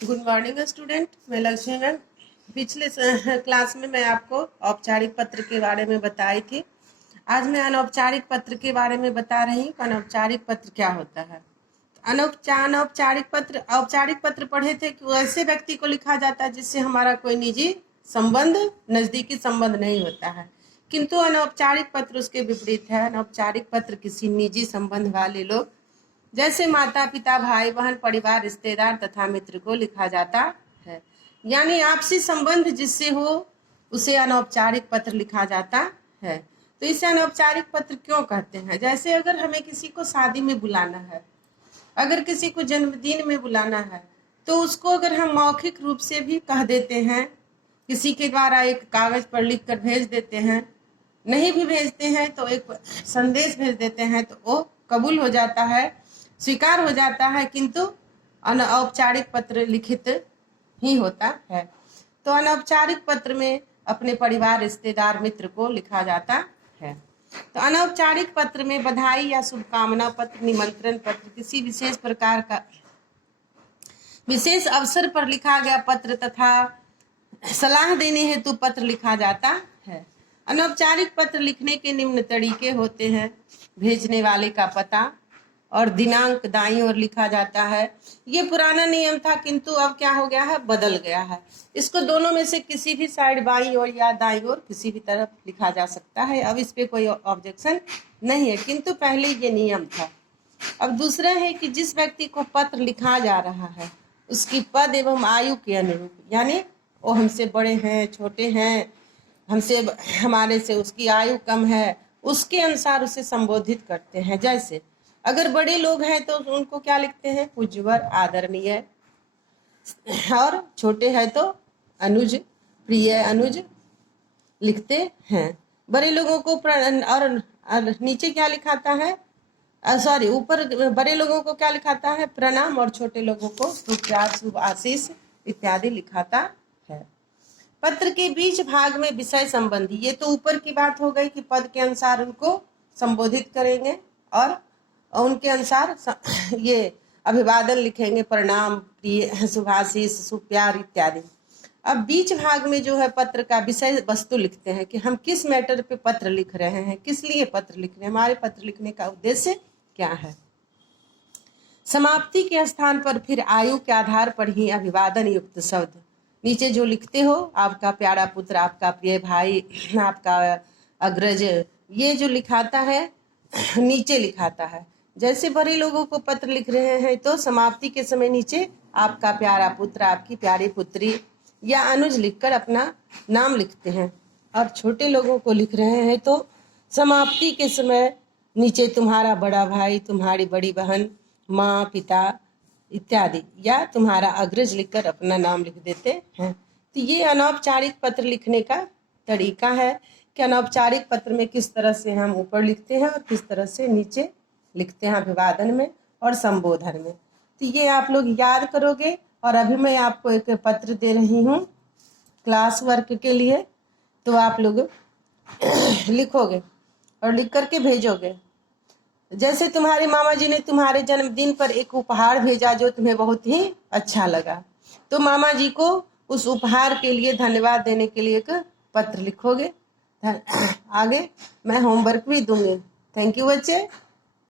Good morning student, मैं Lakshmi ma'am. पिछले class में मैं आपको औपचारिक पत्र के बारे में बताई थी। आज मैं अनौपचारिक पत्र के बारे में बता रही हूँ। अनौपचारिक पत्र क्या होता है। अनौपचारिक पत्र, औपचारिक पत्र पढ़े थे कि ऐसे व्यक्ति को लिखा जाता है जिससे हमारा कोई निजी संबंध, नजदीकी संबंध नहीं होता है। किंतु अनौपचारिक पत्र उसके विपरीत है। अनौपचारिक पत्र किसी निजी संबंध वाले लोग जैसे माता पिता, भाई बहन, परिवार, रिश्तेदार तथा मित्र को लिखा जाता है। यानी आपसी संबंध जिससे हो उसे अनौपचारिक पत्र लिखा जाता है। तो इसे अनौपचारिक पत्र क्यों कहते हैं। जैसे अगर हमें किसी को शादी में बुलाना है, अगर किसी को जन्मदिन में बुलाना है, तो उसको अगर हम मौखिक रूप से भी कह देते हैं, किसी के द्वारा एक कागज पर लिख कर भेज देते हैं, नहीं भी भेजते हैं तो एक संदेश भेज देते हैं, तो वो कबूल हो जाता है, स्वीकार हो जाता है। किंतु अनौपचारिक पत्र लिखित ही होता है। तो अनौपचारिक पत्र में अपने परिवार, रिश्तेदार, मित्र को लिखा जाता है। तो अनौपचारिक पत्र में बधाई या शुभकामना पत्र, निमंत्रण पत्र, किसी विशेष प्रकार का विशेष अवसर पर लिखा गया पत्र तथा सलाह देने हेतु पत्र लिखा जाता है। अनौपचारिक पत्र लिखने के निम्न तरीके होते हैं। भेजने वाले का पता और दिनांक दाईं ओर लिखा जाता है। ये पुराना नियम था, किंतु अब क्या हो गया है, बदल गया है। इसको दोनों में से किसी भी साइड, बाईं ओर या दाईं ओर, किसी भी तरफ लिखा जा सकता है। अब इस पे कोई ऑब्जेक्शन नहीं है, किंतु पहले ये नियम था। अब दूसरा है कि जिस व्यक्ति को पत्र लिखा जा रहा है उसकी पद एवं आयु के अनुरूप, यानी वो हमसे बड़े हैं, छोटे हैं, हमसे, हमारे से उसकी आयु कम है, उसके अनुसार उसे संबोधित करते हैं। जैसे अगर बड़े लोग हैं तो उनको क्या लिखते हैं, पूज्यवर, आदरणीय, और छोटे हैं तो अनुज, प्रिय, अनुज लिखते हैं। बड़े लोगों को और नीचे क्या लिखाता है, सॉरी, ऊपर बड़े लोगों को क्या लिखाता है, प्रणाम, और छोटे लोगों को शुभ प्यार, शुभ आशीष इत्यादि लिखाता है। पत्र के बीच भाग में विषय संबंधी, ये तो ऊपर की बात हो गई कि पद के अनुसार उनको संबोधित करेंगे और उनके अनुसार ये अभिवादन लिखेंगे, प्रणाम, प्रिय, शुभाशीष, शुभ प्यार इत्यादि। अब बीच भाग में जो है पत्र का विषय वस्तु लिखते हैं कि हम किस मैटर पे पत्र लिख रहे हैं, किस लिए पत्र लिख रहे हैं, हमारे पत्र लिखने का उद्देश्य क्या है। समाप्ति के स्थान पर फिर आयु के आधार पर ही अभिवादन युक्त शब्द नीचे जो लिखते हो, आपका प्यारा पुत्र, आपका प्रिय भाई, आपका अग्रज, ये जो लिखाता है नीचे लिखाता है। जैसे बड़े लोगों को पत्र लिख रहे हैं तो समाप्ति के समय नीचे आपका प्यारा पुत्र, आपकी प्यारी पुत्री या अनुज लिखकर अपना नाम लिखते हैं। और छोटे लोगों को लिख रहे हैं तो समाप्ति के समय नीचे तुम्हारा बड़ा भाई, तुम्हारी बड़ी बहन, माँ, पिता इत्यादि, या तुम्हारा अग्रज लिखकर अपना नाम लिख देते हैं। तो ये अनौपचारिक पत्र लिखने का तरीका है कि अनौपचारिक पत्र में किस तरह से हम ऊपर लिखते हैं और किस तरह से नीचे लिखते हैं, अभिवादन में और संबोधन में। तो ये आप लोग याद करोगे। और अभी मैं आपको एक पत्र दे रही हूँ क्लास वर्क के लिए, तो आप लोग लिखोगे और लिख करके भेजोगे। जैसे तुम्हारे मामा जी ने तुम्हारे जन्मदिन पर एक उपहार भेजा जो तुम्हें बहुत ही अच्छा लगा, तो मामा जी को उस उपहार के लिए धन्यवाद देने के लिए एक पत्र लिखोगे। आगे मैं होमवर्क भी दूंगी। थैंक यू बच्चे।